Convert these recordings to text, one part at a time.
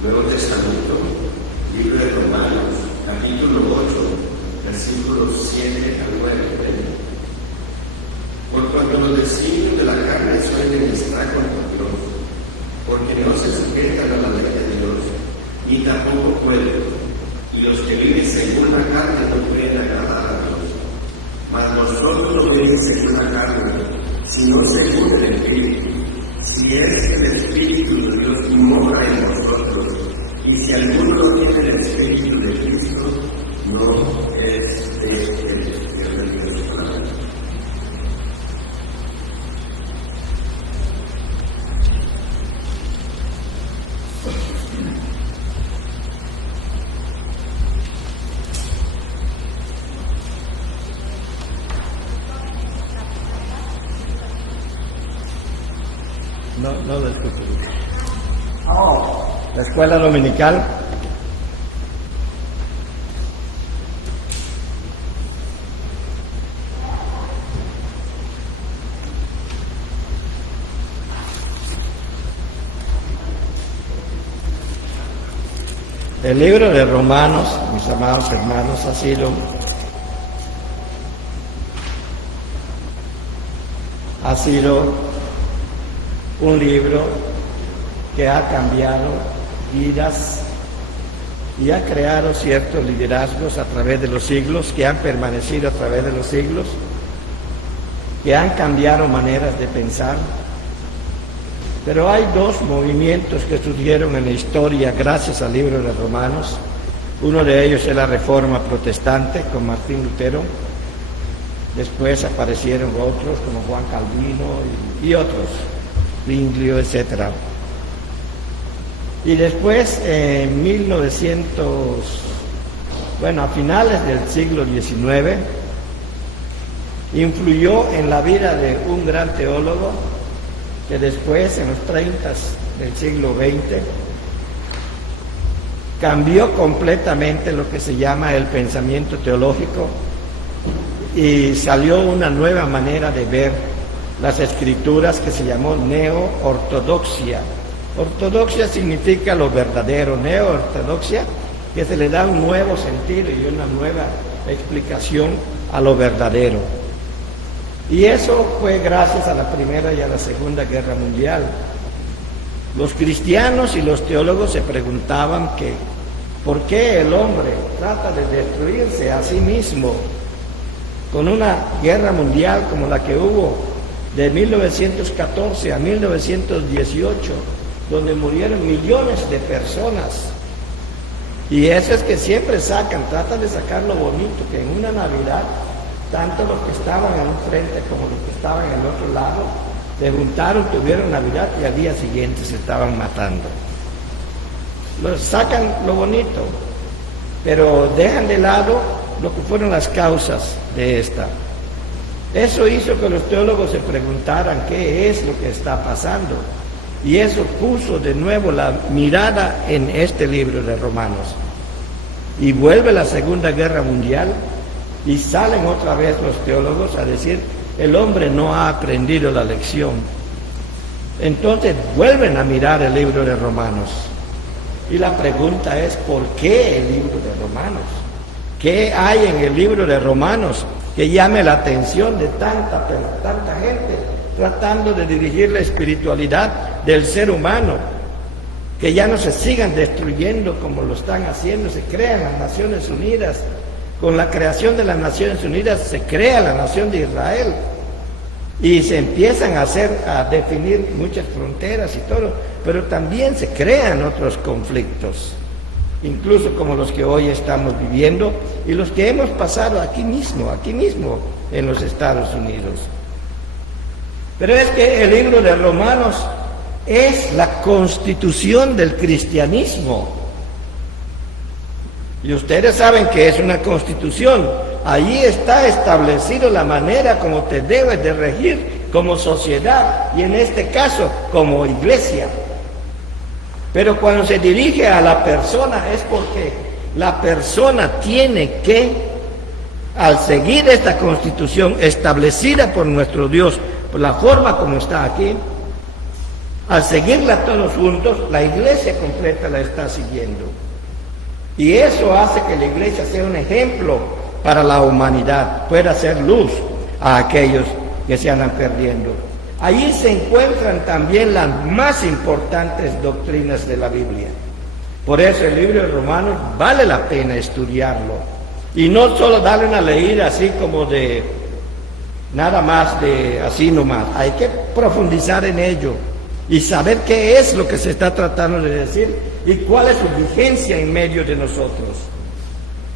Nuevo Testamento, libro de Romanos, capítulo 8, versículos 7 al 9. Por cuanto los designios de la carne son enemistad contra Dios, porque no se sujetan a la ley de Dios, ni tampoco pueden, y los que viven según la carne no pueden agradar a Dios. Mas vosotros no vivís según la carne, sino según el Espíritu. Si es el Espíritu de Dios mora en vosotros, y si alguno no tiene el Espíritu de Cristo, no es de Dios. No lo escucho. La escuela dominical. El libro de Romanos, mis amados hermanos, ha sido un libro que ha cambiado vidas y ha creado ciertos liderazgos a través de los siglos, que han permanecido a través de los siglos, que han cambiado maneras de pensar. Pero hay dos movimientos que surgieron en la historia gracias al libro de Romanos. Uno de ellos es la Reforma Protestante con Martín Lutero. Después aparecieron otros como Juan Calvino y otros, Zwinglio, etc. Y después, en a finales del siglo XIX, influyó en la vida de un gran teólogo que después, en los 30 del siglo XX, cambió completamente lo que se llama el pensamiento teológico y salió una nueva manera de ver las escrituras que se llamó neo-ortodoxia. Ortodoxia significa lo verdadero, neo-ortodoxia, que se le da un nuevo sentido y una nueva explicación a lo verdadero. Y eso fue gracias a la Primera y a la Segunda Guerra Mundial. Los cristianos y los teólogos se preguntaban que ¿por qué el hombre trata de destruirse a sí mismo con una guerra mundial como la que hubo de 1914 a 1918, donde murieron millones de personas? Y eso es que siempre tratan de sacar lo bonito, que en una Navidad, tanto los que estaban en un frente como los que estaban en el otro lado, se juntaron, tuvieron Navidad y al día siguiente se estaban matando. Sacan lo bonito, pero dejan de lado lo que fueron las causas de esta. Eso hizo que los teólogos se preguntaran qué es lo que está pasando. Y eso puso de nuevo la mirada en este libro de Romanos. Y vuelve la Segunda Guerra Mundial y salen otra vez los teólogos a decir, el hombre no ha aprendido la lección. Entonces vuelven a mirar el libro de Romanos. Y la pregunta es, ¿por qué el libro de Romanos? ¿Qué hay en el libro de Romanos que llame la atención de tanta gente tratando de dirigir la espiritualidad del ser humano? Que ya no se sigan destruyendo como lo están haciendo. Se crean las Naciones Unidas. Con la creación de las Naciones Unidas se crea la nación de Israel. Y se empiezan a definir muchas fronteras y todo. Pero también se crean otros conflictos, incluso como los que hoy estamos viviendo y los que hemos pasado aquí mismo en los Estados Unidos. Pero es que el libro de Romanos es la constitución del cristianismo. Y ustedes saben que es una constitución. Allí está establecido la manera como te debes de regir como sociedad y en este caso como iglesia. Pero cuando se dirige a la persona es porque la persona tiene que, al seguir esta constitución establecida por nuestro Dios, por la forma como está aquí, Al seguirla todos juntos, la iglesia completa la está siguiendo. Y eso hace que la iglesia sea un ejemplo para la humanidad, pueda hacer luz a aquellos que se andan perdiendo. Allí se encuentran también las más importantes doctrinas de la Biblia. Por eso el libro de Romanos vale la pena estudiarlo. Y no solo darle una leída así como de nada más de así nomás. Hay que profundizar en ello y saber qué es lo que se está tratando de decir y cuál es su vigencia en medio de nosotros.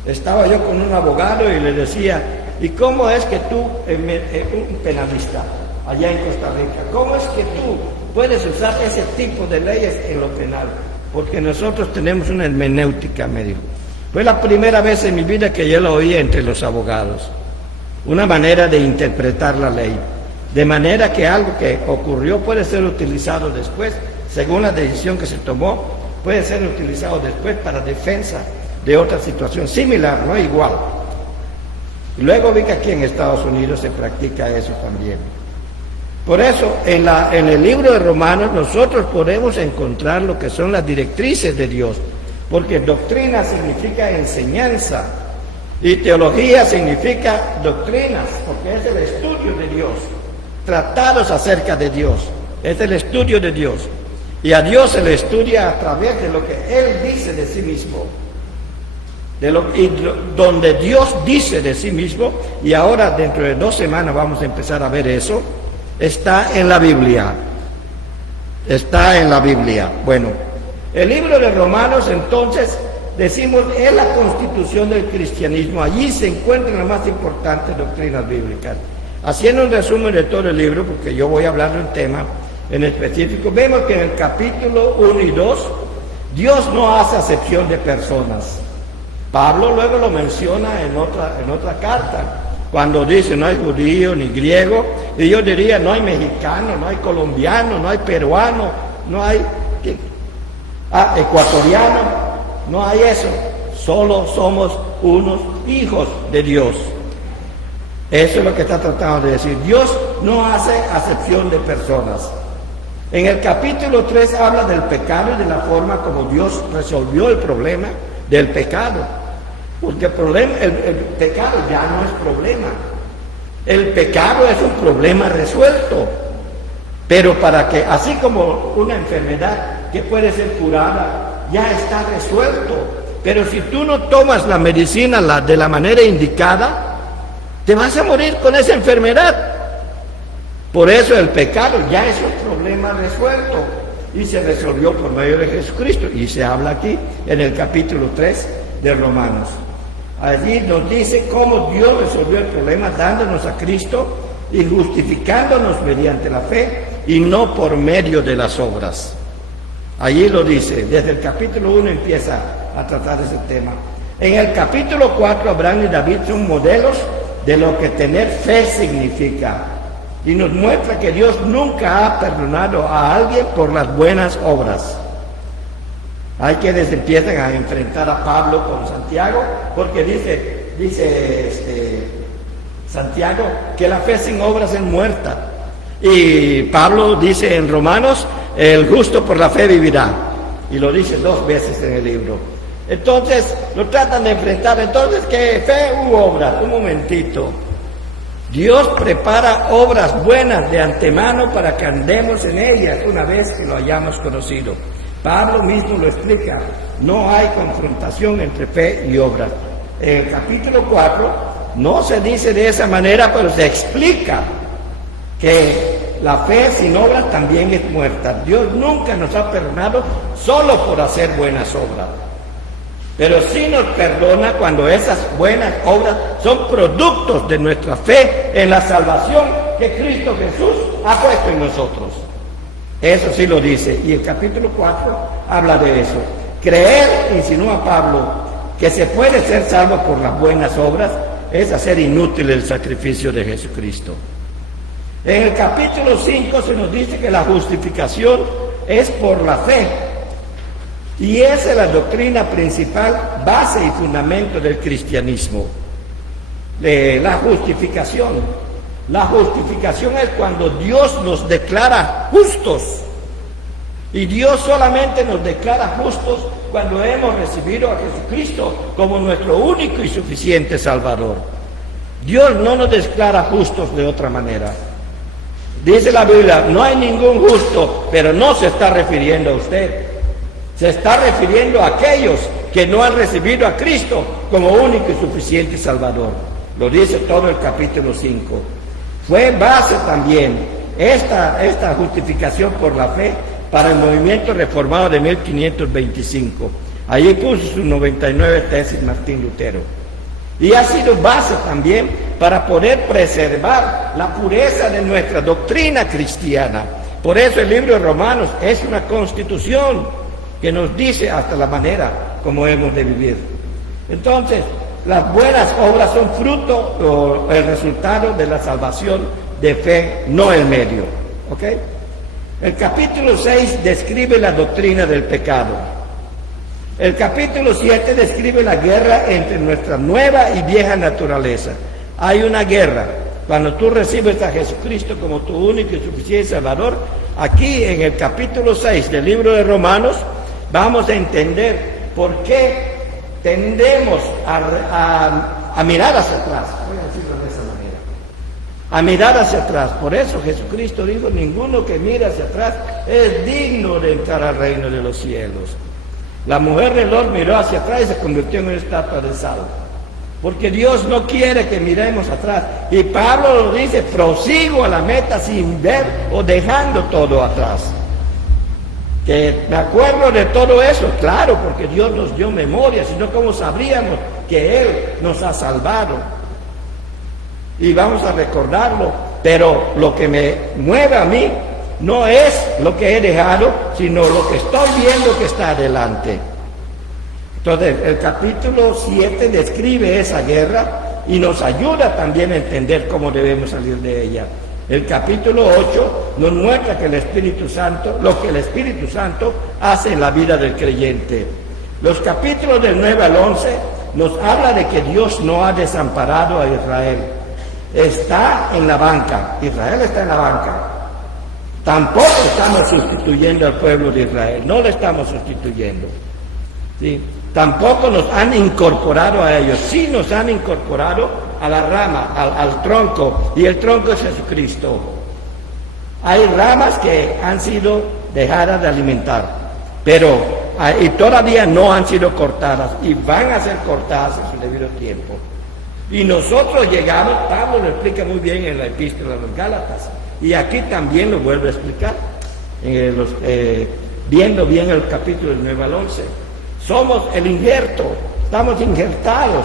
Estaba yo con un abogado y le decía, ¿y cómo es que tú, un penalista allá en Costa Rica, cómo es que tú puedes usar ese tipo de leyes en lo penal? Porque nosotros tenemos una hermenéutica, me dijo. Fue la primera vez en mi vida que yo lo oí entre los abogados. Una manera de interpretar la ley. De manera que algo que ocurrió puede ser utilizado después, según la decisión que se tomó, puede ser utilizado después para defensa de otra situación similar, no igual. Y luego vi que aquí en Estados Unidos se practica eso también. Por eso, en el libro de Romanos nosotros podemos encontrar lo que son las directrices de Dios, porque doctrina significa enseñanza y teología significa doctrinas, porque es el estudio de Dios, tratados acerca de Dios, es el estudio de Dios. Y a Dios se le estudia a través de lo que Él dice de sí mismo, donde Dios dice de sí mismo, y ahora dentro de 2 semanas vamos a empezar a ver eso. Está en la Biblia. Está en la Biblia. Bueno, el libro de Romanos, entonces, decimos, es la constitución del cristianismo. Allí se encuentran las más importantes doctrinas bíblicas. Haciendo un resumen de todo el libro, porque yo voy a hablar de un tema en específico, vemos que en el capítulo 1 y 2, Dios no hace acepción de personas. Pablo luego lo menciona en otra carta. Cuando dice no hay judío ni griego, y yo diría no hay mexicano, no hay colombiano, no hay peruano, no hay ecuatoriano, no hay eso, solo somos unos hijos de Dios. Eso es lo que está tratando de decir. Dios no hace acepción de personas. En el capítulo 3 habla del pecado y de la forma como Dios resolvió el problema del pecado. Porque el pecado ya no es problema. El pecado es un problema resuelto. Pero para que, así como una enfermedad que puede ser curada, ya está resuelto. Pero si tú no tomas la medicina de la manera indicada, te vas a morir con esa enfermedad. Por eso el pecado ya es un problema resuelto. Y se resolvió por medio de Jesucristo. Y se habla aquí en el capítulo 3 de Romanos. Allí nos dice cómo Dios resolvió el problema dándonos a Cristo y justificándonos mediante la fe y no por medio de las obras. Allí lo dice, desde el capítulo 1 empieza a tratar ese tema. En el capítulo 4 Abraham y David son modelos de lo que tener fe significa y nos muestra que Dios nunca ha perdonado a alguien por las buenas obras. Hay quienes empiezan a enfrentar a Pablo con Santiago, porque dice Santiago que la fe sin obras es muerta. Y Pablo dice en Romanos, el justo por la fe vivirá. Y lo dice 2 veces en el libro. Entonces, lo tratan de enfrentar. Entonces, ¿qué fe u obras? Un momentito. Dios prepara obras buenas de antemano para que andemos en ellas una vez que lo hayamos conocido. Pablo mismo lo explica, no hay confrontación entre fe y obra. En el capítulo 4 no se dice de esa manera, pero se explica que la fe sin obras también es muerta. Dios nunca nos ha perdonado solo por hacer buenas obras, pero sí nos perdona cuando esas buenas obras son productos de nuestra fe en la salvación que Cristo Jesús ha puesto en nosotros. Eso sí lo dice, y el capítulo 4 habla de eso. Creer, insinúa Pablo, que se puede ser salvo por las buenas obras, es hacer inútil el sacrificio de Jesucristo. En el capítulo 5 se nos dice que la justificación es por la fe, y esa es la doctrina principal, base y fundamento del cristianismo. La justificación. La justificación es cuando Dios nos declara justos. Y Dios solamente nos declara justos cuando hemos recibido a Jesucristo como nuestro único y suficiente Salvador. Dios no nos declara justos de otra manera. Dice la Biblia, no hay ningún justo, pero no se está refiriendo a usted. Se está refiriendo a aquellos que no han recibido a Cristo como único y suficiente Salvador. Lo dice todo el capítulo 5. Fue base también esta justificación por la fe para el movimiento reformado de 1525. Allí puso sus 99 tesis Martín Lutero. Y ha sido base también para poder preservar la pureza de nuestra doctrina cristiana. Por eso el libro de Romanos es una constitución que nos dice hasta la manera como hemos de vivir. Entonces, las buenas obras son fruto o el resultado de la salvación de fe, no el medio. ¿Ok? El capítulo 6 describe la doctrina del pecado. El capítulo 7 describe la guerra entre nuestra nueva y vieja naturaleza. Hay una guerra. Cuando tú recibes a Jesucristo como tu único y suficiente Salvador, aquí en el capítulo 6 del libro de Romanos, vamos a entender por qué tendemos a mirar hacia atrás. Voy a decirlo de esa manera. A mirar hacia atrás. Por eso Jesucristo dijo, ninguno que mira hacia atrás es digno de entrar al reino de los cielos. La mujer de Lot miró hacia atrás y se convirtió en una estatua de sal. Porque Dios no quiere que miremos atrás. Y Pablo lo dice, prosigo a la meta sin ver o dejando todo atrás. Que me acuerdo de todo eso, claro, porque Dios nos dio memoria, si no, ¿cómo sabríamos que Él nos ha salvado? Y vamos a recordarlo, pero lo que me mueve a mí no es lo que he dejado, sino lo que estoy viendo que está adelante. Entonces, el capítulo 7 describe esa guerra y nos ayuda también a entender cómo debemos salir de ella. El capítulo 8 nos muestra que el Espíritu Santo, lo que el Espíritu Santo hace en la vida del creyente. Los capítulos del 9 al 11 nos habla de que Dios no ha desamparado a Israel. Está en la banca. Israel está en la banca. Tampoco estamos sustituyendo al pueblo de Israel, no lo estamos sustituyendo. ¿Sí? Tampoco nos han incorporado a ellos, sí nos han incorporado a la rama, al tronco, y el tronco es Jesucristo. Hay ramas que han sido dejadas de alimentar, pero y todavía no han sido cortadas, y van a ser cortadas en su debido tiempo. Y nosotros llegamos, Pablo lo explica muy bien en la epístola a los Gálatas, y aquí también lo vuelve a explicar, viendo bien el capítulo del 9 al 11. Somos el injerto, estamos injertados,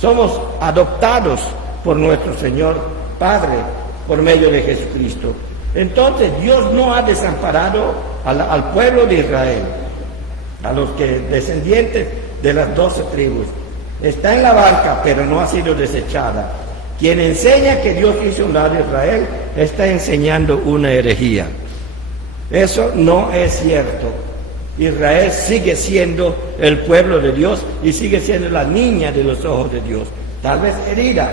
somos adoptados por nuestro Señor Padre, por medio de Jesucristo. Entonces Dios no ha desamparado al pueblo de Israel, a los descendientes de las 12 tribus. Está en la barca, pero no ha sido desechada. Quien enseña que Dios hizo un lado de Israel, está enseñando una herejía. Eso no es cierto. Israel sigue siendo el pueblo de Dios y sigue siendo la niña de los ojos de Dios. Tal vez herida,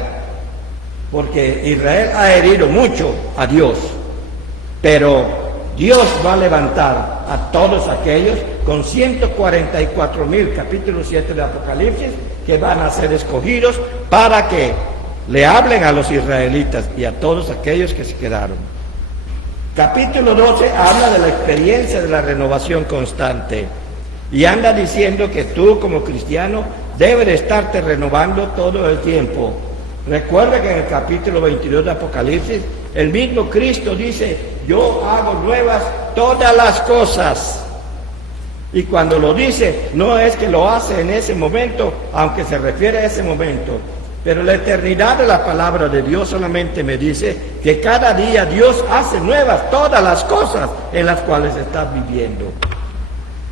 porque Israel ha herido mucho a Dios. Pero Dios va a levantar a todos aquellos con 144,000, capítulo 7 de Apocalipsis, que van a ser escogidos para que le hablen a los israelitas y a todos aquellos que se quedaron. Capítulo 12 habla de la experiencia de la renovación constante y anda diciendo que tú como cristiano debes de estarte renovando todo el tiempo. Recuerda que en el capítulo 22 de Apocalipsis el mismo Cristo dice, yo hago nuevas todas las cosas. Y cuando lo dice, no es que lo hace en ese momento, aunque se refiere a ese momento, pero la eternidad de la palabra de Dios solamente me dice que cada día Dios hace nuevas todas las cosas en las cuales estás viviendo.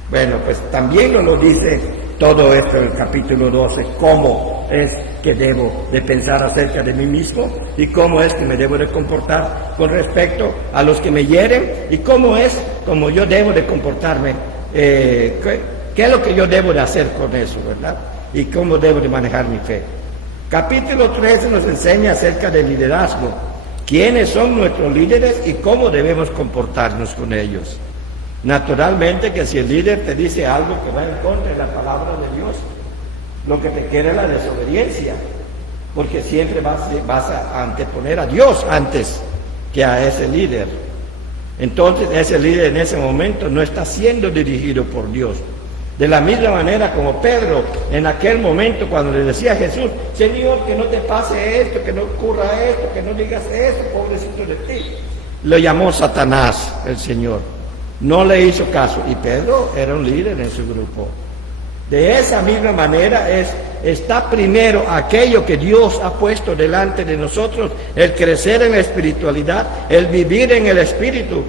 Bueno, pues también nos lo dice todo esto en el capítulo 12, cómo es que debo de pensar acerca de mí mismo y cómo es que me debo de comportar con respecto a los que me hieren y cómo es como yo debo de comportarme, qué es lo que yo debo de hacer con eso, ¿verdad? Y cómo debo de manejar mi fe. Capítulo 13 nos enseña acerca del liderazgo, quiénes son nuestros líderes y cómo debemos comportarnos con ellos. Naturalmente que si el líder te dice algo que va en contra de la palabra de Dios, lo que te queda es la desobediencia, porque siempre vas a anteponer a Dios antes que a ese líder. Entonces ese líder en ese momento no está siendo dirigido por Dios. De la misma manera como Pedro en aquel momento cuando le decía a Jesús: Señor, que no te pase esto, que no ocurra esto, que no digas esto, pobrecito de ti. Lo llamó Satanás el Señor. No le hizo caso. Y Pedro era un líder en su grupo. De esa misma manera está primero aquello que Dios ha puesto delante de nosotros, el crecer en la espiritualidad, el vivir en el Espíritu,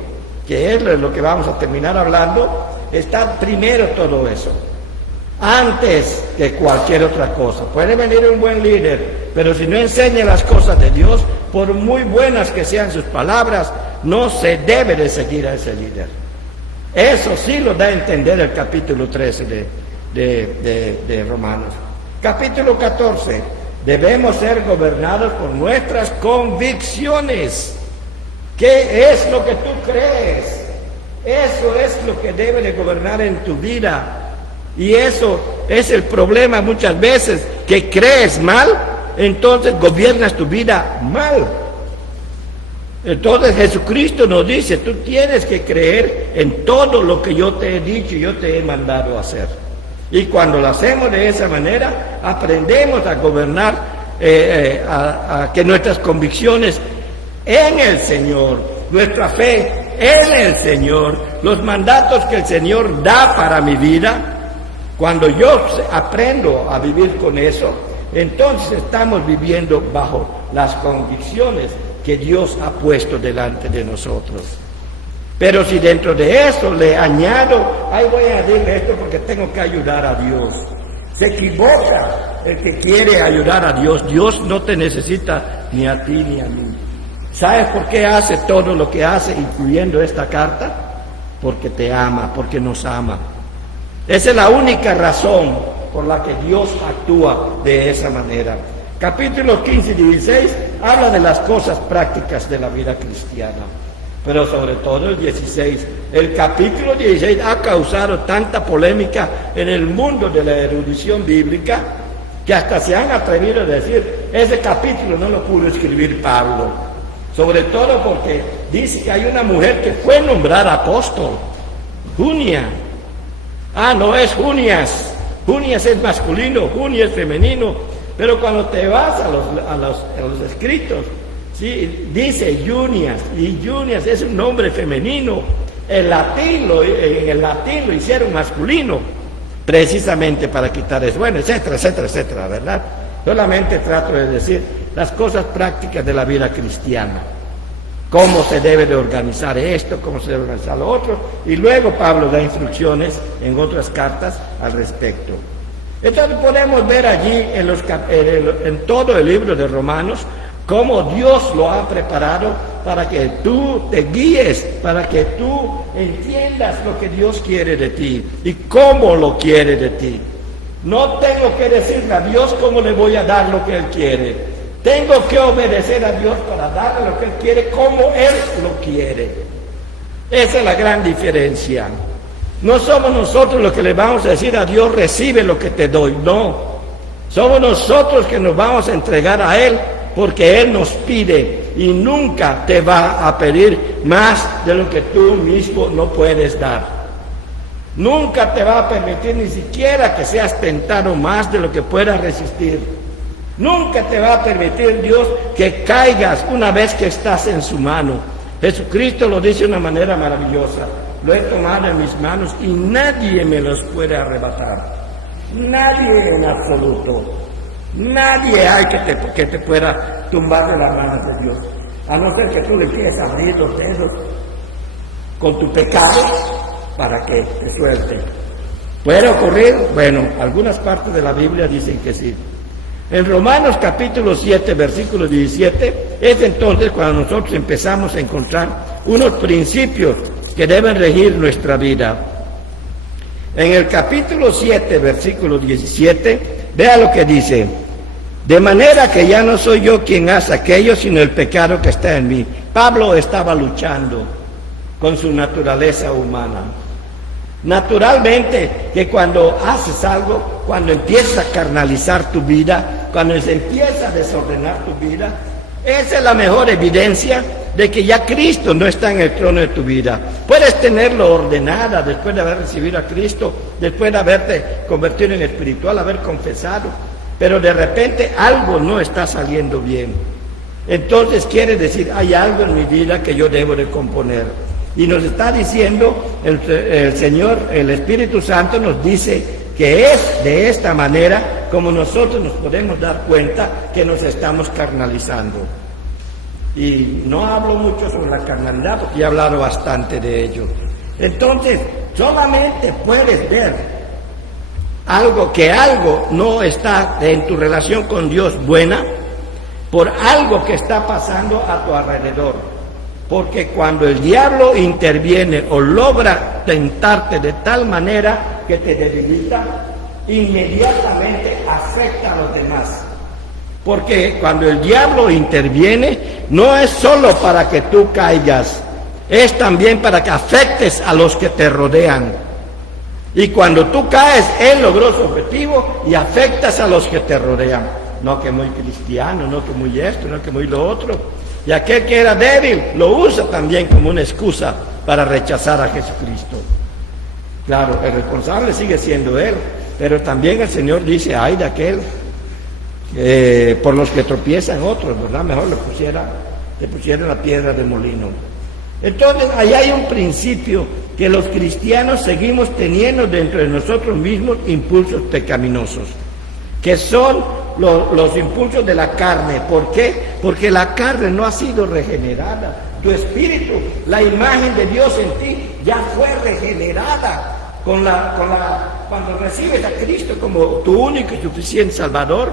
que es lo que vamos a terminar hablando. Está primero todo eso, antes que cualquier otra cosa. Puede venir un buen líder, pero si no enseña las cosas de Dios, por muy buenas que sean sus palabras, no se debe de seguir a ese líder. Eso sí lo da a entender el capítulo 13 de Romanos. Capítulo 14. Debemos ser gobernados por nuestras convicciones. ¿Qué es lo que tú crees? Eso es lo que debe de gobernar en tu vida. Y eso es el problema muchas veces, que crees mal, entonces gobiernas tu vida mal. Entonces Jesucristo nos dice: tú tienes que creer en todo lo que yo te he dicho y yo te he mandado a hacer. Y cuando lo hacemos de esa manera, aprendemos a gobernar, a que nuestras convicciones en el Señor, nuestra fe en el Señor, los mandatos que el Señor da para mi vida, cuando yo aprendo a vivir con eso, entonces estamos viviendo bajo las convicciones que Dios ha puesto delante de nosotros. Pero si dentro de eso le añado: ay, voy a añadirle esto porque tengo que ayudar a Dios, se equivoca el que quiere ayudar a Dios. Dios no te necesita ni a ti ni a mí. ¿Sabes por qué hace todo lo que hace, incluyendo esta carta? Porque te ama, porque nos ama. Esa es la única razón por la que Dios actúa de esa manera. Capítulos 15 y 16 habla de las cosas prácticas de la vida cristiana, pero sobre todo el 16. El capítulo 16 ha causado tanta polémica en el mundo de la erudición bíblica que hasta se han atrevido a decir: ese capítulo no lo pudo escribir Pablo. Sobre todo porque dice que hay una mujer que fue nombrada apóstol, Junia. No es Junias. Junias es masculino, Junia es femenino. Pero cuando te vas a los escritos, ¿sí? Dice Junias, y Junias es un nombre femenino. En el latín lo hicieron masculino, precisamente para quitar eso. Bueno, etcétera, etcétera, etcétera, ¿verdad? Solamente trato de decir las cosas prácticas de la vida cristiana. Cómo se debe de organizar esto, cómo se debe organizar lo otro. Y luego Pablo da instrucciones en otras cartas al respecto. Entonces podemos ver allí en todo el libro de Romanos cómo Dios lo ha preparado para que tú te guíes, para que tú entiendas lo que Dios quiere de ti y cómo lo quiere de ti. No tengo que decirle a Dios cómo le voy a dar lo que Él quiere. Tengo que obedecer a Dios para darle lo que Él quiere, como Él lo quiere. Esa es la gran diferencia. No somos nosotros los que le vamos a decir a Dios: recibe lo que te doy. No. Somos nosotros que nos vamos a entregar a Él, porque Él nos pide y nunca te va a pedir más de lo que tú mismo no puedes dar. Nunca te va a permitir ni siquiera que seas tentado más de lo que puedas resistir. Nunca te va a permitir Dios que caigas una vez que estás en su mano. Jesucristo lo dice de una manera maravillosa: lo he tomado en mis manos y nadie me los puede arrebatar. Nadie en absoluto. Nadie hay que te pueda tumbar de las manos de Dios. A no ser que tú le empieces a abrir los dedos con tu pecado para que te suelte. ¿Puede ocurrir? Bueno, algunas partes de la Biblia dicen que sí. En Romanos capítulo 7, versículo 17, es entonces cuando nosotros empezamos a encontrar unos principios que deben regir nuestra vida. En el capítulo 7, versículo 17, vea lo que dice: de manera que ya no soy yo quien hace aquello, sino el pecado que está en mí. Pablo estaba luchando con su naturaleza humana. Naturalmente que cuando haces algo, cuando empiezas a carnalizar tu vida, cuando se empieza a desordenar tu vida, esa es la mejor evidencia de que ya Cristo no está en el trono de tu vida. Puedes tenerlo ordenada después de haber recibido a Cristo, después de haberte convertido en espiritual, haber confesado, pero de repente algo no está saliendo bien. Entonces quiere decir, hay algo en mi vida que yo debo de componer. Y nos está diciendo el Señor, el Espíritu Santo nos dice que es de esta manera como nosotros nos podemos dar cuenta que nos estamos carnalizando. Y no hablo mucho sobre la carnalidad porque ya he hablado bastante de ello. Entonces, solamente puedes ver algo no está en tu relación con Dios buena por algo que está pasando a tu alrededor. Porque cuando el diablo interviene o logra tentarte de tal manera que te debilita, inmediatamente afecta a los demás. Porque cuando el diablo interviene, no es solo para que tú caigas, es también para que afectes a los que te rodean. Y cuando tú caes, él logró su objetivo y afectas a los que te rodean. No que muy cristiano, no que muy esto, no que muy lo otro. Y aquel que era débil lo usa también como una excusa para rechazar a Jesucristo. Claro, el responsable sigue siendo él, pero también el Señor dice, ay de aquel por los que tropiezan otros, ¿verdad? Mejor le pusiera la piedra de molino. Entonces, ahí hay un principio que los cristianos seguimos teniendo dentro de nosotros mismos impulsos pecaminosos, que son los impulsos de la carne. ¿Por qué? Porque la carne no ha sido regenerada. Tu espíritu, la imagen de Dios en ti, ya fue regenerada cuando recibes a Cristo como tu único y suficiente Salvador.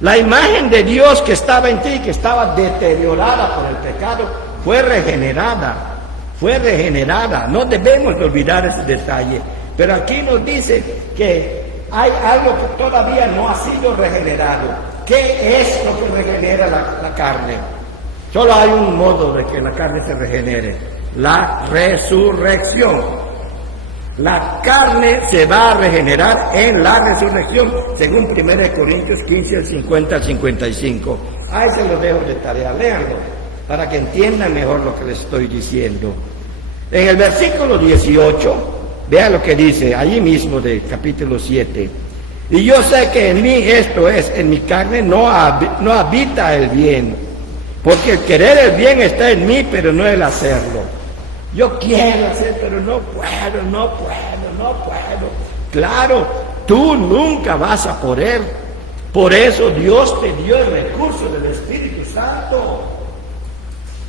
La imagen de Dios que estaba en ti, que estaba deteriorada por el pecado, fue regenerada. No debemos de olvidar ese detalle. Pero aquí nos dice que hay algo que todavía no ha sido regenerado. ¿Qué es lo que regenera la carne? Solo hay un modo de que la carne se regenere: la resurrección. La carne se va a regenerar en la resurrección, según 1 Corintios 15, el 50 al 55. Ahí se lo dejo de tarea, léanlo, para que entiendan mejor lo que les estoy diciendo. En el versículo 18, vea lo que dice, allí mismo del capítulo 7. Y yo sé que en mí, esto es, en mi carne, no habita el bien. Porque el querer el bien está en mí, pero no el hacerlo. Yo quiero hacer, pero no puedo. Claro, tú nunca vas a poder. Por eso Dios te dio el recurso del Espíritu Santo.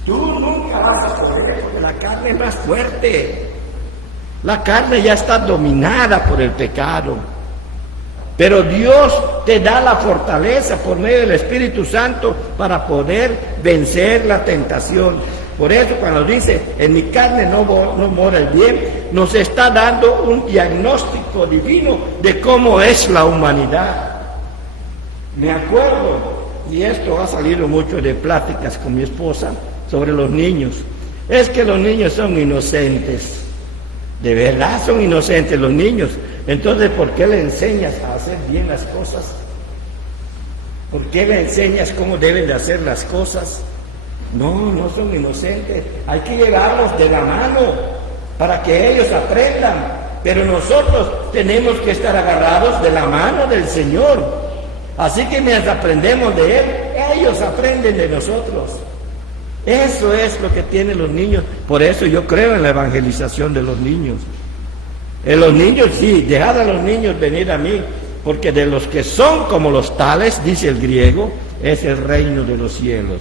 Tú nunca vas a poder, porque la carne es más fuerte. La carne ya está dominada por el pecado. Pero Dios te da la fortaleza por medio del Espíritu Santo para poder vencer la tentación. Por eso cuando dice, en mi carne no mora el bien, nos está dando un diagnóstico divino de cómo es la humanidad. Me acuerdo, y esto ha salido mucho de pláticas con mi esposa sobre los niños. Es que los niños son inocentes. De verdad son inocentes los niños. Entonces, ¿por qué le enseñas a hacer bien las cosas? ¿Por qué le enseñas cómo deben de hacer las cosas? No son inocentes. Hay que llevarlos de la mano para que ellos aprendan. Pero nosotros tenemos que estar agarrados de la mano del Señor. Así que mientras aprendemos de Él, ellos aprenden de nosotros. Eso es lo que tienen los niños. Por eso yo creo en la evangelización de los niños. En los niños sí, dejad a los niños venir a mí, porque de los que son como los tales, dice el griego, es el reino de los cielos.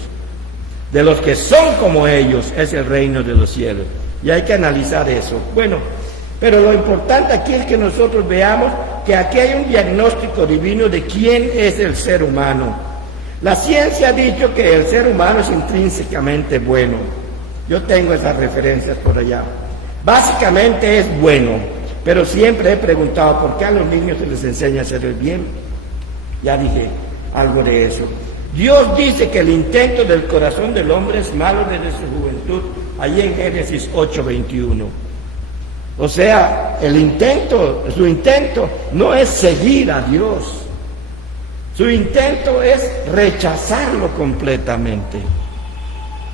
De los que son como ellos es el reino de los cielos. Y hay que analizar eso. Bueno, pero lo importante aquí es que nosotros veamos que aquí hay un diagnóstico divino de quién es el ser humano. La ciencia ha dicho que el ser humano es intrínsecamente bueno. Yo tengo esas referencias por allá. Básicamente es bueno, pero siempre he preguntado por qué a los niños se les enseña a hacer el bien. Ya dije algo de eso. Dios dice que el intento del corazón del hombre es malo desde su juventud, allí en Génesis 8:21. O sea, su intento no es seguir a Dios. Su intento es rechazarlo completamente.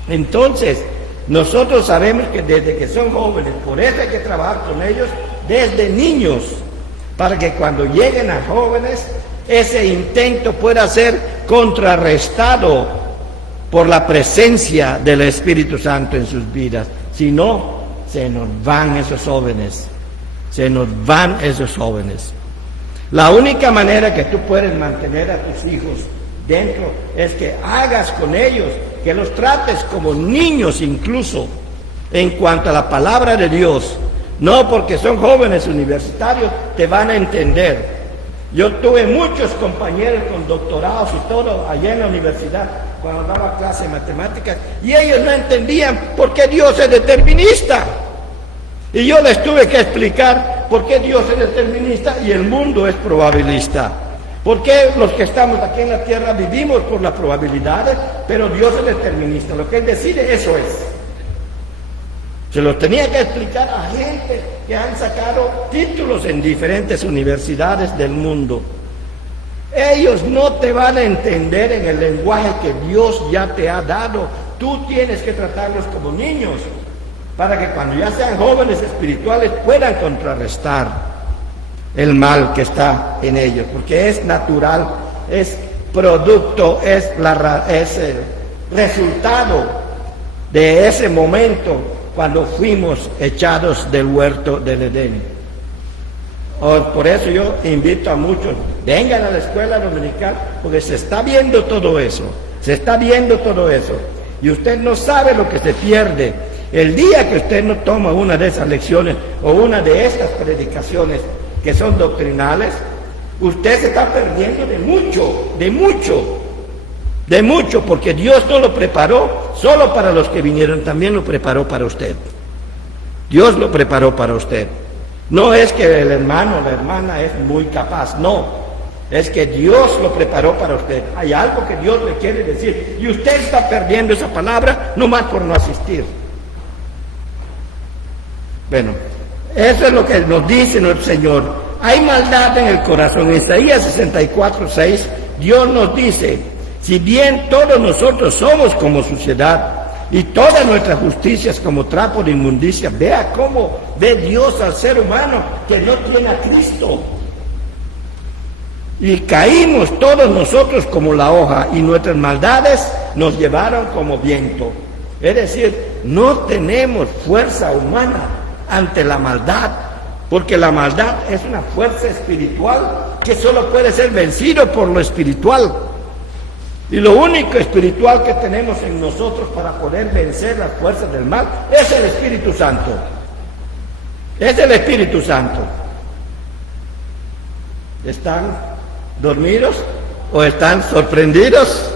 Entonces, nosotros sabemos que desde que son jóvenes, por eso hay que trabajar con ellos desde niños, para que cuando lleguen a jóvenes, ese intento pueda ser contrarrestado por la presencia del Espíritu Santo en sus vidas. Si no, se nos van esos jóvenes. La única manera que tú puedes mantener a tus hijos dentro es que hagas con ellos, que los trates como niños incluso en cuanto a la palabra de Dios. No porque son jóvenes universitarios te van a entender. Yo tuve muchos compañeros con doctorados y todo allá en la universidad cuando daba clase de matemáticas y ellos no entendían por qué Dios es determinista. Y yo les tuve que explicar por qué Dios es determinista y el mundo es probabilista. ¿Por qué los que estamos aquí en la tierra vivimos por las probabilidades, pero Dios es determinista? Lo que Él decide, eso es. Se lo tenía que explicar a gente que han sacado títulos en diferentes universidades del mundo. Ellos no te van a entender en el lenguaje que Dios ya te ha dado. Tú tienes que tratarlos como niños, para que cuando ya sean jóvenes espirituales puedan contrarrestar el mal que está en ellos, porque es natural, es producto, es el resultado de ese momento cuando fuimos echados del huerto del Edén. Por eso yo invito a muchos, vengan a la escuela dominical, porque se está viendo todo eso, y usted no sabe lo que se pierde. El día que usted no toma una de esas lecciones o una de estas predicaciones que son doctrinales, usted se está perdiendo de mucho, porque Dios no lo preparó solo para los que vinieron, también lo preparó para usted. Dios lo preparó para usted. No es que el hermano o la hermana es muy capaz, no. Es que Dios lo preparó para usted. Hay algo que Dios le quiere decir y usted está perdiendo esa palabra nomás por no asistir. Bueno, eso es lo que nos dice nuestro Señor. Hay maldad en el corazón. En Isaías 64:6, Dios nos dice: si bien todos nosotros somos como suciedad y toda nuestra justicia es como trapo de inmundicia, vea cómo ve Dios al ser humano que no tiene a Cristo. Y caímos todos nosotros como la hoja y nuestras maldades nos llevaron como viento. Es decir, no tenemos fuerza humana ante la maldad, porque la maldad es una fuerza espiritual que solo puede ser vencido por lo espiritual. Y lo único espiritual que tenemos en nosotros para poder vencer las fuerzas del mal es el Espíritu Santo. Es el Espíritu Santo. ¿Están dormidos? ¿O están sorprendidos?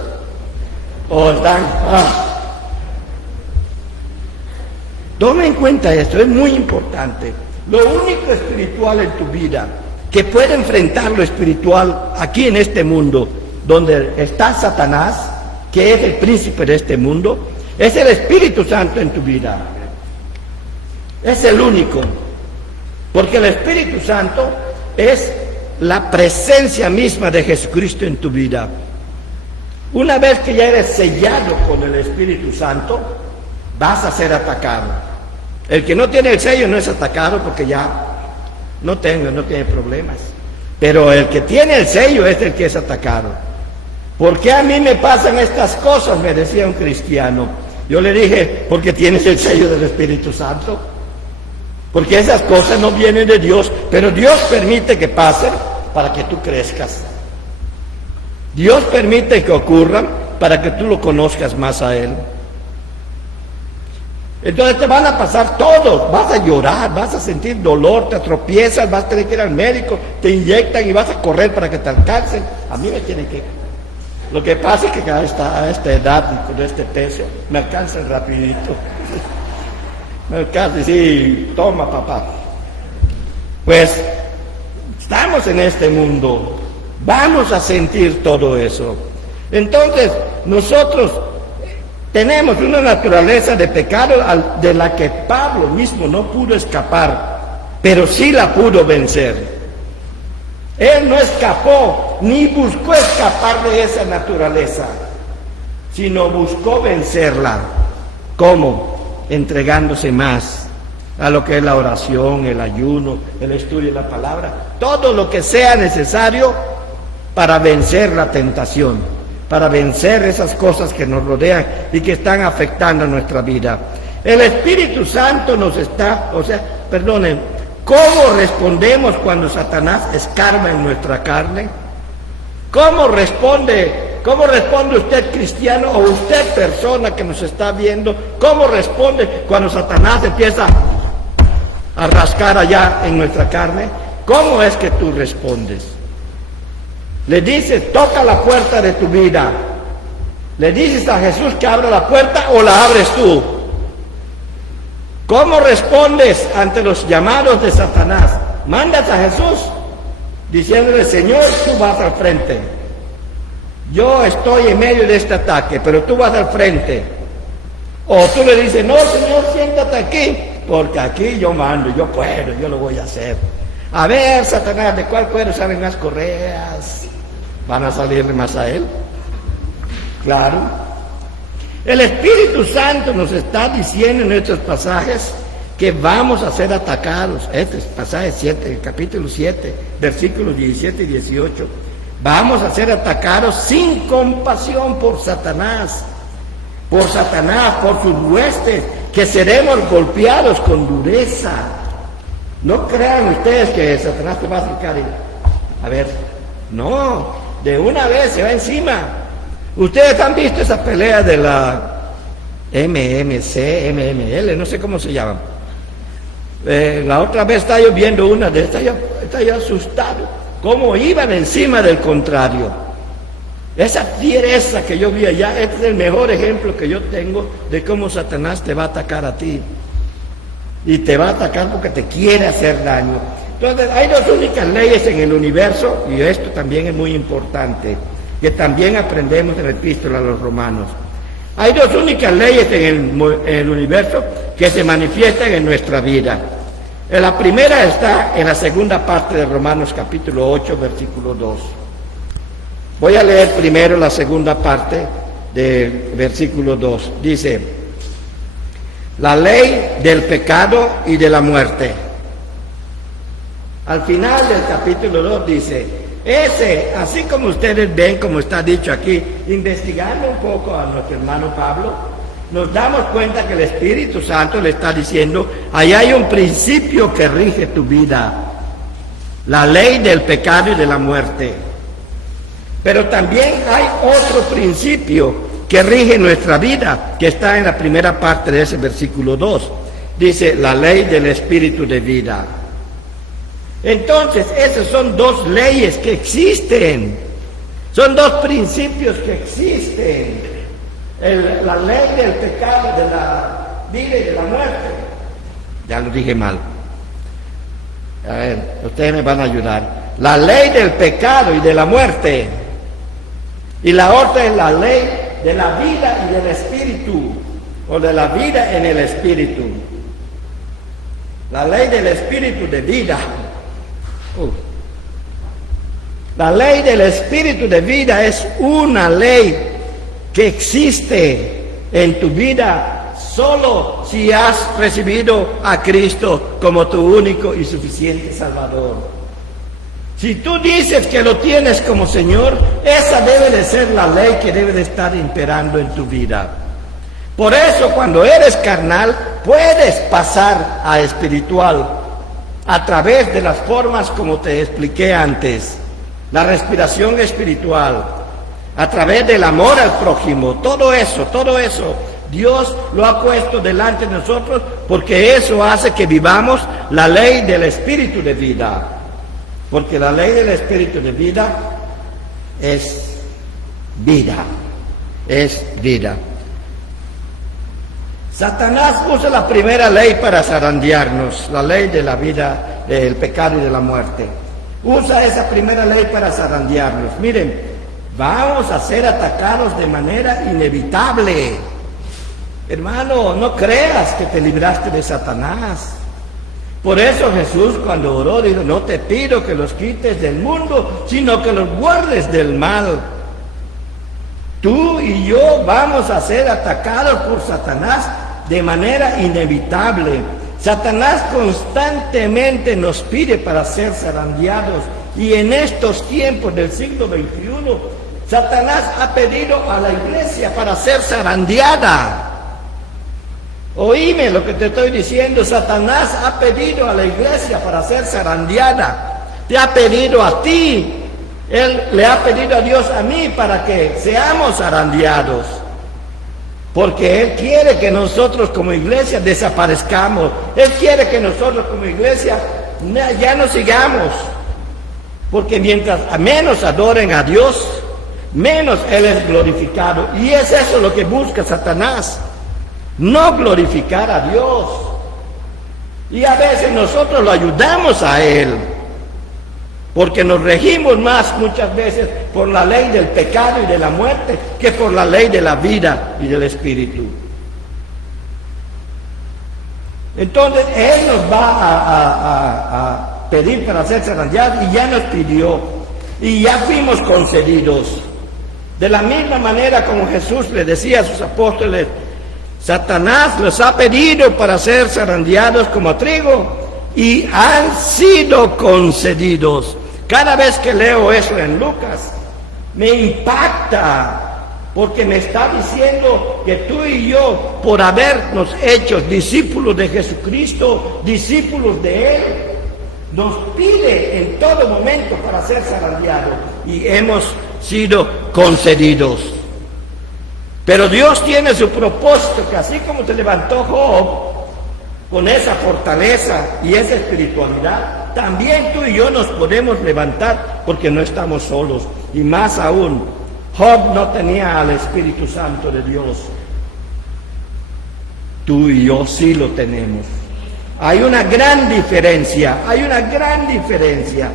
¿O están...? Toma en cuenta esto, es muy importante. Lo único espiritual en tu vida que puede enfrentar lo espiritual aquí en este mundo, donde está Satanás, que es el príncipe de este mundo, es el Espíritu Santo en tu vida. Es el único. Porque el Espíritu Santo es la presencia misma de Jesucristo en tu vida. Una vez que ya eres sellado con el Espíritu Santo, vas a ser atacado. El que no tiene el sello no es atacado porque ya no tiene problemas. Pero el que tiene el sello es el que es atacado. ¿Por qué a mí me pasan estas cosas?, me decía un cristiano. Yo le dije, porque tienes el sello del Espíritu Santo. Porque esas cosas no vienen de Dios, pero Dios permite que pasen para que tú crezcas. Dios permite que ocurran para que tú lo conozcas más a Él. Entonces te van a pasar todos, vas a llorar, vas a sentir dolor, te tropiezas, vas a tener que ir al médico, te inyectan y vas a correr para que te alcancen. A mí me tienen que... Lo que pasa es que a esta edad y con este peso me alcanzan rapidito. Me alcanzan y sí, toma papá. Pues estamos en este mundo, vamos a sentir todo eso. Entonces nosotros tenemos una naturaleza de pecado de la que Pablo mismo no pudo escapar. pero sí la pudo vencer. Él no escapó, ni buscó escapar de esa naturaleza, sino buscó vencerla. ¿Cómo? Entregándose más a lo que es la oración, el ayuno, el estudio de la palabra, todo lo que sea necesario para vencer la tentación, para vencer esas cosas que nos rodean y que están afectando nuestra vida. El Espíritu Santo nos está, ¿cómo respondemos cuando Satanás escarba en nuestra carne? ¿Cómo responde usted, cristiano, o usted, persona que nos está viendo? ¿Cómo responde cuando Satanás empieza a rascar allá en nuestra carne? ¿Cómo es que tú respondes? Le dices, toca la puerta de tu vida. ¿Le dices a Jesús que abra la puerta o la abres tú? ¿Cómo respondes ante los llamados de Satanás? ¿Mandas a Jesús diciéndole, Señor, tú vas al frente? Yo estoy en medio de este ataque, pero tú vas al frente. O tú le dices, no, Señor, siéntate aquí, porque aquí yo mando, yo puedo, yo lo voy a hacer. A ver, Satanás, ¿de cuál cuero salen las correas? ¿Van a salirle más a él? Claro. El Espíritu Santo nos está diciendo en estos pasajes que vamos a ser atacados. Este es pasaje 7, capítulo 7, versículos 17 y 18. Vamos a ser atacados sin compasión por Satanás, por sus huestes, que seremos golpeados con dureza. No crean ustedes que Satanás te va a acercar y, a ver, no, de una vez se va encima. Ustedes han visto esa pelea de la MMC, MML, no sé cómo se llama. La otra vez estaba yo viendo una de estas, estaba yo asustado, cómo iban encima del contrario. Esa fiereza que yo vi allá, este es el mejor ejemplo que yo tengo de cómo Satanás te va a atacar a ti. Y te va a atacar porque te quiere hacer daño. Entonces, hay dos únicas leyes en el universo, y esto también es muy importante, que también aprendemos en la Epístola a los Romanos. Hay dos únicas leyes en el universo que se manifiestan en nuestra vida. La primera está en la segunda parte de Romanos capítulo 8, versículo 2. Voy a leer primero la segunda parte del versículo 2. Dice, la ley del pecado y de la muerte. Al final del capítulo 2 dice, así como ustedes ven, como está dicho aquí, investigando un poco a nuestro hermano Pablo, nos damos cuenta que el Espíritu Santo le está diciendo, ahí hay un principio que rige tu vida, la ley del pecado y de la muerte. Pero también hay otro principio que rige nuestra vida, que está en la primera parte de ese versículo 2. Dice, la ley del Espíritu de vida. Entonces, esas son dos leyes que existen. Son dos principios que existen. La ley del pecado, de la vida y de la muerte. Ya lo dije mal. A ver, ustedes me van a ayudar. La ley del pecado y de la muerte. Y la otra es la ley de la vida y del espíritu. O de la vida en el espíritu. La ley del espíritu de vida. La ley del espíritu de vida es una ley que existe en tu vida solo si has recibido a Cristo como tu único y suficiente Salvador. Si tú dices que lo tienes como Señor, esa debe de ser la ley que debe de estar imperando en tu vida. Por eso, cuando eres carnal, puedes pasar a espiritual a través de las formas como te expliqué antes, la respiración espiritual, a través del amor al prójimo, todo eso, Dios lo ha puesto delante de nosotros porque eso hace que vivamos la ley del espíritu de vida, porque la ley del espíritu de vida es vida, es vida. Satanás usa la primera ley para zarandearnos, la ley de la vida, del pecado y de la muerte. Usa esa primera ley para zarandearnos. Miren, vamos a ser atacados de manera inevitable. Hermano, no creas que te libraste de Satanás. Por eso Jesús cuando oró dijo, no te pido que los quites del mundo, sino que los guardes del mal. Tú y yo vamos a ser atacados por Satanás de manera inevitable. Satanás constantemente nos pide para ser zarandeados. Y en estos tiempos del siglo XXI, Satanás ha pedido a la iglesia para ser zarandeada. Oíme lo que te estoy diciendo. Satanás ha pedido a la iglesia para ser zarandeada. Te ha pedido a ti. Él le ha pedido a Dios a mí para que seamos zarandeados. Porque Él quiere que nosotros como iglesia desaparezcamos. Él quiere que nosotros como iglesia ya no sigamos. Porque mientras menos adoren a Dios, menos Él es glorificado. Y es eso lo que busca Satanás. No glorificar a Dios. Y a veces nosotros lo ayudamos a Él, porque nos regimos más muchas veces por la ley del pecado y de la muerte que por la ley de la vida y del Espíritu. Entonces Él nos va a pedir para ser zarandeados, y ya nos pidió y ya fuimos concedidos. De la misma manera como Jesús le decía a sus apóstoles, Satanás los ha pedido para ser zarandeados como trigo y han sido concedidos. Cada vez que leo eso en Lucas, me impacta, porque me está diciendo que tú y yo, por habernos hecho discípulos de Jesucristo, discípulos de Él, nos pide en todo momento para ser zarandeados, y hemos sido concedidos. Pero Dios tiene su propósito, que así como se levantó Job con esa fortaleza y esa espiritualidad, también tú y yo nos podemos levantar, porque no estamos solos. Y más aún, Job no tenía al Espíritu Santo de Dios. Tú y yo sí lo tenemos. Hay una gran diferencia, hay una gran diferencia.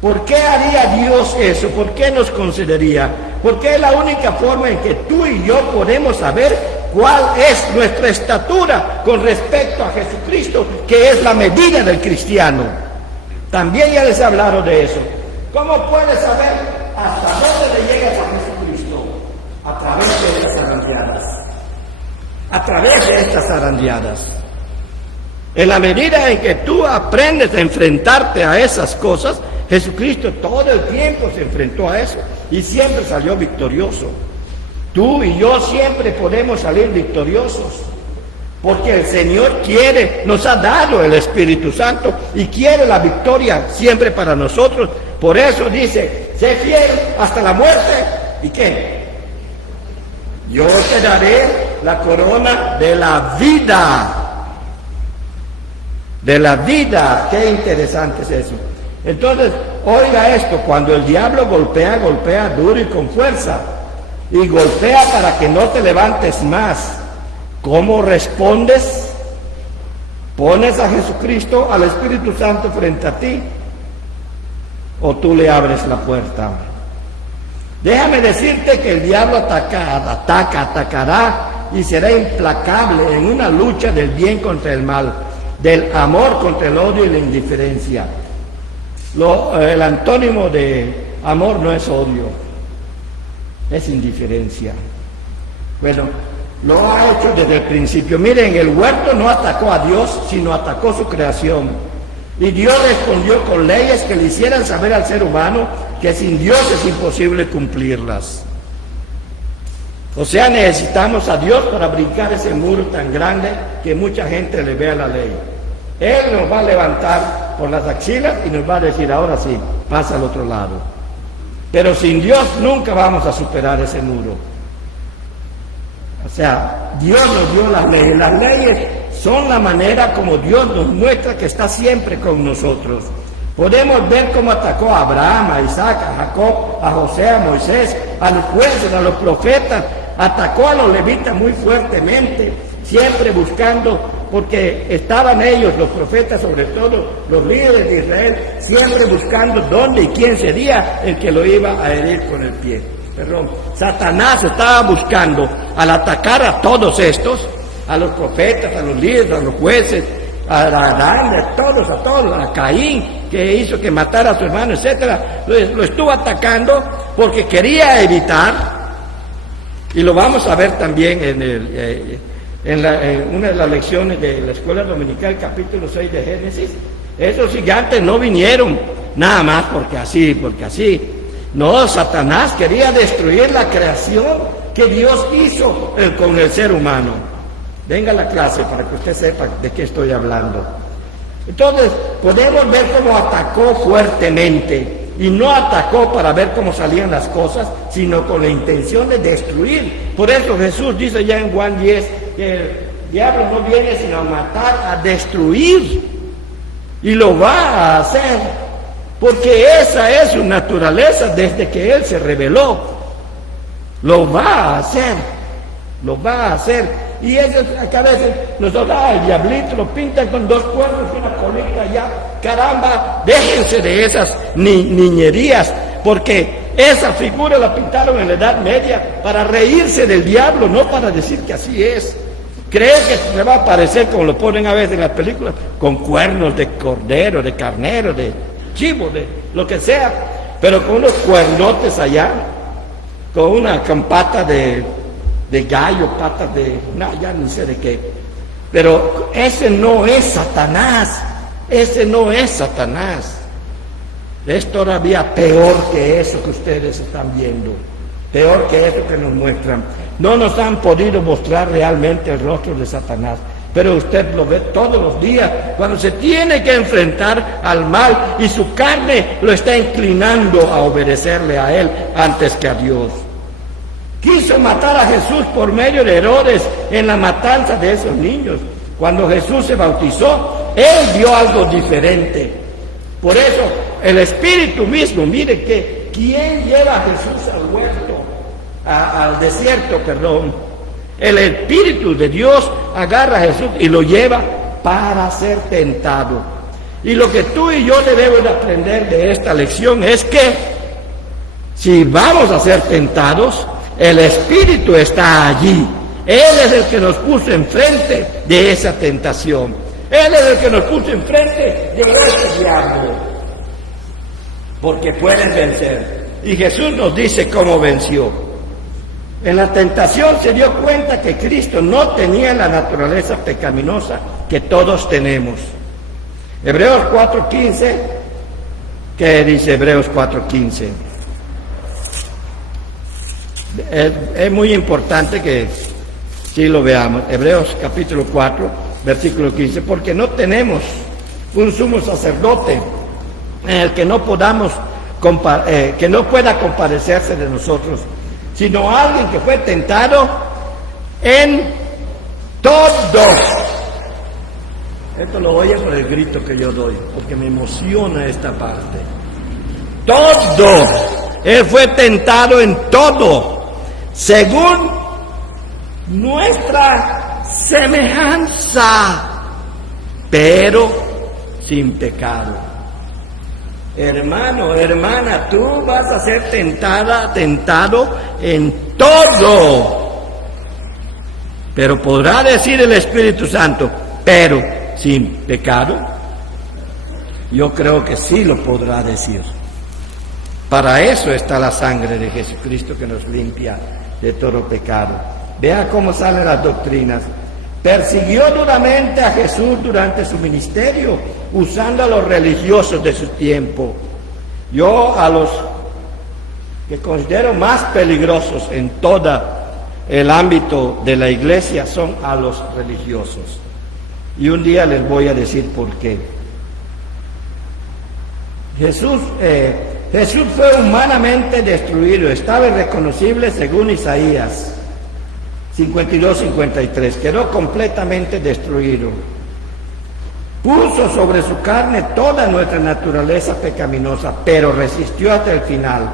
¿Por qué haría Dios eso? ¿Por qué nos concedería? Porque es la única forma en que tú y yo podemos saber cuál es nuestra estatura con respecto a Jesucristo, que es la medida del cristiano. También ya les he hablado de eso. ¿Cómo puedes saber hasta dónde le llegas a Jesucristo? A través de estas zarandeadas. A través de estas zarandeadas. En la medida en que tú aprendes a enfrentarte a esas cosas, Jesucristo todo el tiempo se enfrentó a eso y siempre salió victorioso. Tú y yo siempre podemos salir victoriosos, porque el Señor quiere, nos ha dado el Espíritu Santo y quiere la victoria siempre para nosotros. Por eso dice, sé fiel hasta la muerte. ¿Y qué? Yo te daré la corona de la vida. De la vida. Qué interesante es eso. Entonces, oiga esto, cuando el diablo golpea, golpea duro y con fuerza, y golpea para que no te levantes más. ¿Cómo respondes? ¿Pones a Jesucristo, al Espíritu Santo frente a ti, o tú le abres la puerta? Déjame decirte que el diablo atacará y será implacable en una lucha del bien contra el mal, del amor contra el odio y la indiferencia. El antónimo de amor no es odio, es indiferencia. Bueno, lo ha hecho desde el principio. Miren, el huerto no atacó a Dios, sino atacó su creación. Y Dios respondió con leyes que le hicieran saber al ser humano que sin Dios es imposible cumplirlas. O sea, necesitamos a Dios para brincar ese muro tan grande que mucha gente le ve a la ley. Él nos va a levantar por las axilas y nos va a decir, ahora sí, pasa al otro lado. Pero sin Dios nunca vamos a superar ese muro. O sea, Dios nos dio las leyes. Las leyes son la manera como Dios nos muestra que está siempre con nosotros. Podemos ver cómo atacó a Abraham, a Isaac, a Jacob, a José, a Moisés, a los jueces, a los profetas. Atacó a los levitas muy fuertemente, siempre buscando, porque estaban ellos, los profetas, sobre todo los líderes de Israel, siempre buscando dónde y quién sería el que lo iba a herir con el pie. Satanás estaba buscando, al atacar a todos estos, a los profetas, a los líderes, a los jueces, a Adán, a todos, a Caín, que hizo que matara a su hermano, etcétera. Lo estuvo atacando porque quería evitar, y lo vamos a ver también en una de las lecciones de la escuela dominical, capítulo 6 de Génesis. Esos gigantes no vinieron nada más porque así. No, Satanás quería destruir la creación que Dios hizo con el ser humano. Venga a la clase para que usted sepa de qué estoy hablando. Entonces, podemos ver cómo atacó fuertemente, y no atacó para ver cómo salían las cosas, sino con la intención de destruir. Por eso Jesús dice ya en Juan 10 que el diablo no viene sino a matar, a destruir, y lo va a hacer, porque esa es su naturaleza desde que Él se reveló. Lo va a hacer, y ellos a veces nosotros, el diablito lo pintan con dos cuernos y una colita ya. Caramba, déjense de esas niñerías, porque esa figura la pintaron en la Edad Media para reírse del diablo, no para decir que así es. Creen que se va a aparecer, como lo ponen a veces en las películas, con cuernos de cordero, de carnero, de chivo, de lo que sea, pero con unos cuernotes allá, con pata de gallo, patas de, no, ya no sé de qué. Pero ese no es Satanás. Es todavía peor que eso que ustedes están viendo, peor que eso que nos muestran. No nos han podido mostrar realmente el rostro de Satanás, pero usted lo ve todos los días cuando se tiene que enfrentar al mal y su carne lo está inclinando a obedecerle a él antes que a Dios. Quiso matar a Jesús por medio de Herodes en la matanza de esos niños. Cuando Jesús se bautizó, Él vio algo diferente. Por eso, el Espíritu mismo, mire que, ¿quién lleva a Jesús al huerto, al desierto, perdón? El Espíritu de Dios agarra a Jesús y lo lleva para ser tentado. Y lo que tú y yo debemos de aprender de esta lección es que, si vamos a ser tentados, el Espíritu está allí. Él es el que nos puso enfrente de esa tentación. Él es el que nos puso enfrente de ese diablo. Porque pueden vencer. Y Jesús nos dice cómo venció. En la tentación se dio cuenta que Cristo no tenía la naturaleza pecaminosa que todos tenemos. Hebreos 4:15, ¿qué dice Hebreos 4:15? Es muy importante que sí lo veamos. Hebreos capítulo 4, versículo 15, porque no tenemos un sumo sacerdote en el que no podamos que no pueda compadecerse de nosotros, sino alguien que fue tentado en todo. Esto lo oye por el grito que yo doy, porque me emociona esta parte. Todo. Él fue tentado en todo, según nuestra semejanza, pero sin pecado. Hermano, hermana, tú vas a ser tentado en todo. Pero podrá decir el Espíritu Santo, pero sin pecado. Yo creo que sí lo podrá decir. Para eso está la sangre de Jesucristo que nos limpia de todo pecado. Vea cómo salen las doctrinas. Persiguió duramente a Jesús durante su ministerio, usando a los religiosos de su tiempo. Yo a los que considero más peligrosos en todo el ámbito de la iglesia son a los religiosos. Y un día les voy a decir por qué. Jesús fue humanamente destruido, estaba irreconocible según Isaías 52-53, quedó completamente destruido. Puso sobre su carne toda nuestra naturaleza pecaminosa, pero resistió hasta el final.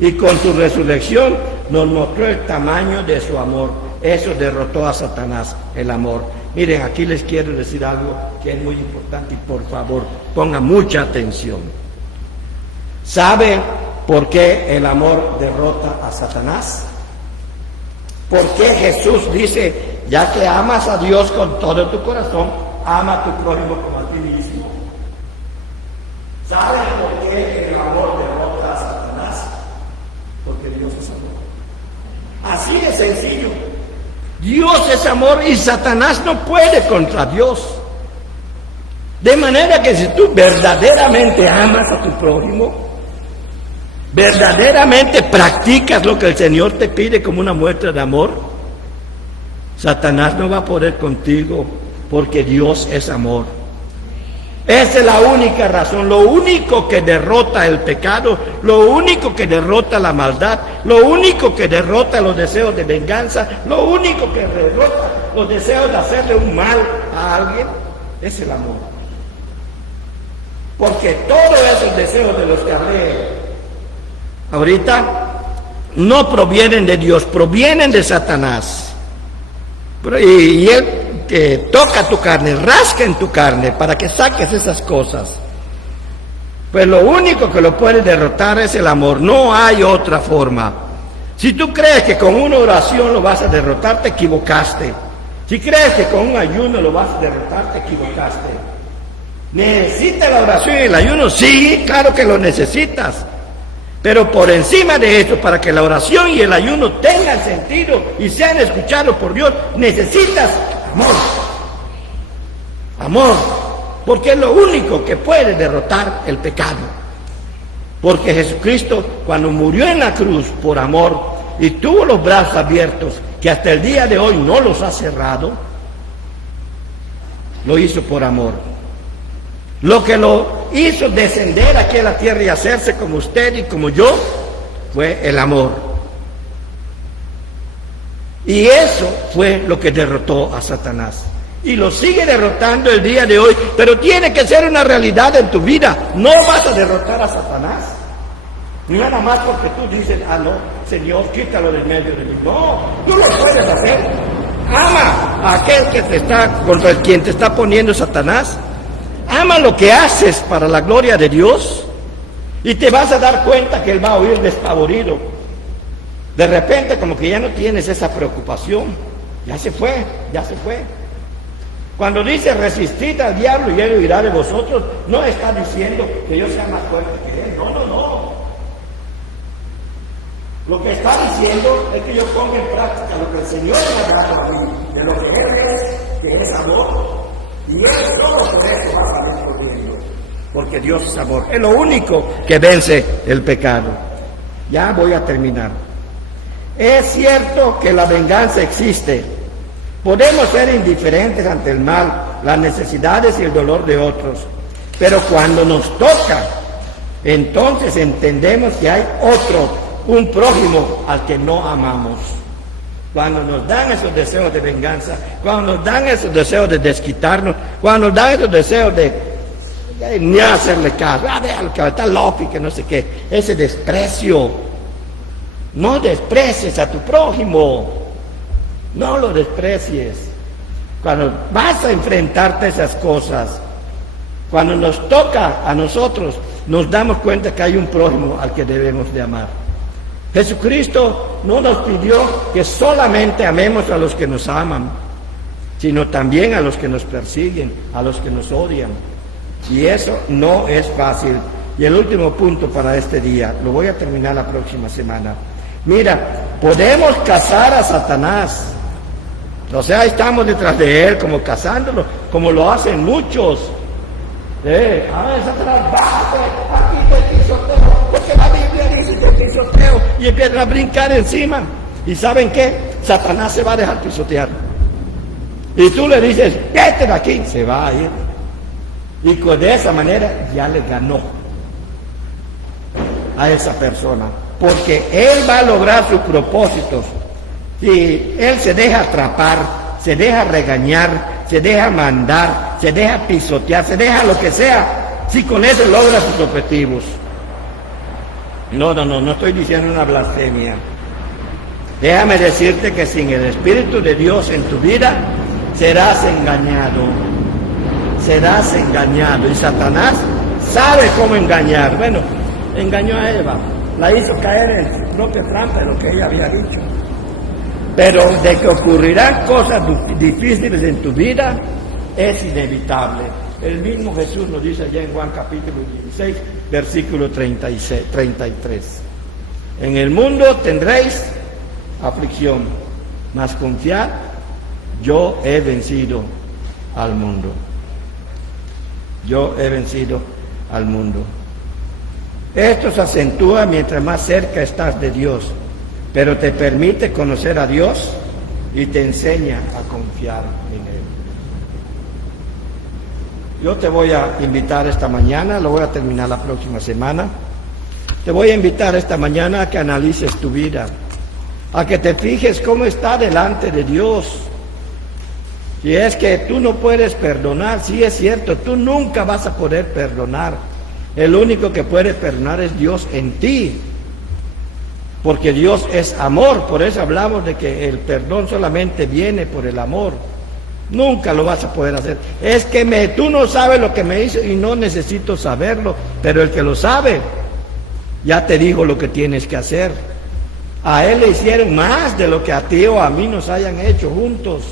Y con su resurrección nos mostró el tamaño de su amor. Eso derrotó a Satanás, el amor. Miren, aquí les quiero decir algo que es muy importante y por favor, pongan mucha atención. ¿Saben por qué el amor derrota a Satanás? ¿Por qué Jesús dice, ya que amas a Dios con todo tu corazón, ama a tu prójimo como a ti mismo. ¿Sabes por qué el amor derrota a Satanás? Porque Dios es amor. Así de sencillo. Dios es amor y Satanás no puede contra Dios. De manera que si tú verdaderamente amas a tu prójimo, verdaderamente practicas lo que el Señor te pide como una muestra de amor, Satanás no va a poder contigo porque Dios es amor. Esa es la única razón, lo único que derrota el pecado, lo único que derrota la maldad, lo único que derrota los deseos de venganza, lo único que derrota los deseos de hacerle un mal a alguien, es el amor. Porque todos esos deseos de los que hablé ahorita no provienen de Dios, provienen de Satanás. Y él que toca tu carne, rasca en tu carne para que saques esas cosas. Pues lo único que lo puede derrotar es el amor, no hay otra forma. Si tú crees que con una oración lo vas a derrotar, te equivocaste. Si crees que con un ayuno lo vas a derrotar, te equivocaste. ¿Necesitas la oración y el ayuno? Sí, claro que lo necesitas. Pero por encima de eso, para que la oración y el ayuno tengan sentido y sean escuchados por Dios, necesitas amor. Amor. Porque es lo único que puede derrotar el pecado. Porque Jesucristo, cuando murió en la cruz por amor y tuvo los brazos abiertos, que hasta el día de hoy no los ha cerrado, lo hizo por amor. Lo que lo hizo descender aquí a la tierra y hacerse como usted y como yo fue el amor. Y eso fue lo que derrotó a Satanás. Y lo sigue derrotando el día de hoy, pero tiene que ser una realidad en tu vida. No vas a derrotar a Satanás. Nada más porque tú dices, no, Señor, quítalo del medio de mí. No, tú lo puedes hacer. Ama a aquel que te está, contra quien te está poniendo Satanás. Ama lo que haces para la gloria de Dios y te vas a dar cuenta que Él va a oír despavorido. De repente como que ya no tienes esa preocupación. Ya se fue, ya se fue. Cuando dice resistid al diablo y Él huirá de vosotros, no está diciendo que yo sea más fuerte que Él. No, no, no. Lo que está diciendo es que yo ponga en práctica lo que el Señor me ha dado a mí, de lo que Él es, que es amor. Y Él solo por eso va a salir corriendo, porque Dios es amor. Es lo único que vence el pecado. Ya voy a terminar. Es cierto que la venganza existe. Podemos ser indiferentes ante el mal, las necesidades y el dolor de otros. Pero cuando nos toca, entonces entendemos que hay otro, un prójimo al que no amamos. Cuando nos dan esos deseos de venganza, cuando nos dan esos deseos de desquitarnos, cuando nos dan esos deseos de ni hacerle caso, déjalo que está loco y que no sé qué, ese desprecio. No desprecies a tu prójimo, no lo desprecies. Cuando vas a enfrentarte a esas cosas, cuando nos toca a nosotros, nos damos cuenta que hay un prójimo al que debemos de amar. Jesucristo no nos pidió que solamente amemos a los que nos aman, sino también a los que nos persiguen, a los que nos odian. Y eso no es fácil. Y el último punto para este día, lo voy a terminar la próxima semana. Mira, podemos cazar a Satanás. O sea, estamos detrás de él, como cazándolo, como lo hacen muchos. Satanás, bájate, aquí te pisoteo, porque la Biblia dice que pisoteo, y empiezan a brincar encima. ¿Y saben qué? Satanás se va a dejar pisotear. Y tú le dices, vete de aquí, se va a ir. Y de esa manera ya le ganó a esa persona. Porque él va a lograr sus propósitos. Si él se deja atrapar, se deja regañar, se deja mandar, se deja pisotear, se deja lo que sea, si con eso logra sus objetivos. No estoy diciendo una blasfemia. Déjame decirte que sin el Espíritu de Dios en tu vida, serás engañado. Serás engañado. Y Satanás sabe cómo engañar. Bueno, engañó a Eva, la hizo caer en su propia trampa de lo que ella había dicho. Pero de que ocurrirán cosas difíciles en tu vida, es inevitable. El mismo Jesús nos dice allá en Juan capítulo 16, versículo 33. En el mundo tendréis aflicción, mas confiad, yo he vencido al mundo. Yo he vencido al mundo. Esto se acentúa mientras más cerca estás de Dios, pero te permite conocer a Dios y te enseña a confiar en Él. Yo te voy a invitar esta mañana, lo voy a terminar la próxima semana. Te voy a invitar esta mañana a que analices tu vida, a que te fijes cómo está delante de Dios. Si es que tú no puedes perdonar, sí es cierto, tú nunca vas a poder perdonar. El único que puede perdonar es Dios en ti, porque Dios es amor. Por eso hablamos de que el perdón solamente viene por el amor. Nunca lo vas a poder hacer. Es que tú no sabes lo que me hizo y no necesito saberlo, pero el que lo sabe ya te dijo lo que tienes que hacer. A él le hicieron más de lo que a ti o a mí nos hayan hecho juntos.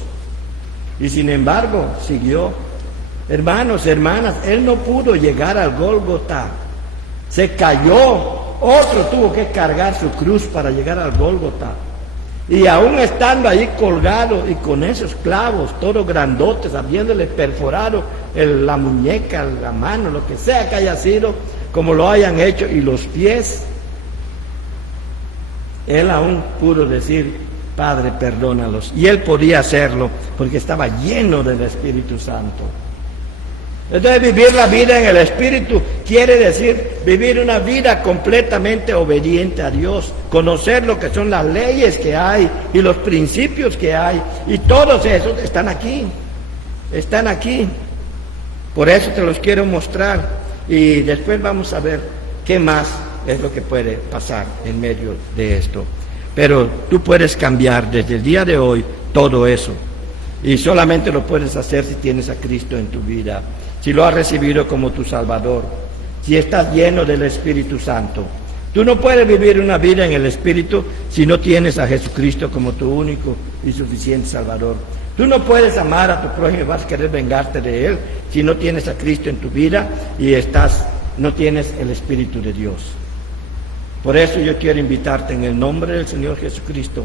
Y sin embargo, siguió. Hermanos, hermanas, él no pudo llegar al Gólgota. Se cayó. Otro tuvo que cargar su cruz para llegar al Gólgota. Y aún estando ahí colgado y con esos clavos, todos grandotes, habiéndole perforado la muñeca, la mano, lo que sea que haya sido, como lo hayan hecho, y los pies, él aún pudo decir: Padre, perdónalos. Y él podía hacerlo porque estaba lleno del Espíritu Santo. Entonces, vivir la vida en el Espíritu quiere decir vivir una vida completamente obediente a Dios, conocer lo que son las leyes que hay y los principios que hay, y todos esos están aquí, están aquí. Por eso te los quiero mostrar, y después vamos a ver qué más es lo que puede pasar en medio de esto. Pero tú puedes cambiar desde el día de hoy todo eso, y solamente lo puedes hacer si tienes a Cristo en tu vida, si lo has recibido como tu Salvador, si estás lleno del Espíritu Santo. Tú no puedes vivir una vida en el Espíritu si no tienes a Jesucristo como tu único y suficiente Salvador. Tú no puedes amar a tu prójimo y vas a querer vengarte de él si no tienes a Cristo en tu vida y no tienes el Espíritu de Dios. Por eso yo quiero invitarte en el nombre del Señor Jesucristo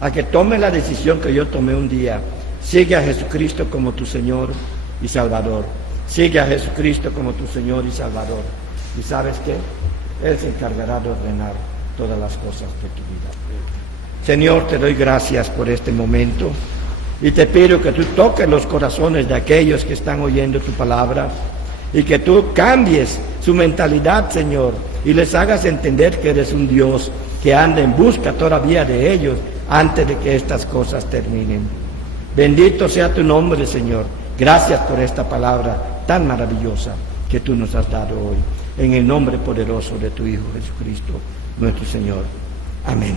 a que tomes la decisión que yo tomé un día. Sigue a Jesucristo como tu Señor y Salvador. Sigue a Jesucristo como tu Señor y Salvador. ¿Y sabes qué? Él se encargará de ordenar todas las cosas de tu vida. Señor, te doy gracias por este momento y te pido que tú toques los corazones de aquellos que están oyendo tu palabra y que tú cambies su mentalidad, Señor, y les hagas entender que eres un Dios que anda en busca todavía de ellos antes de que estas cosas terminen. Bendito sea tu nombre, Señor. Gracias por esta palabra tan maravillosa que tú nos has dado hoy. En el nombre poderoso de tu Hijo Jesucristo, nuestro Señor. Amén.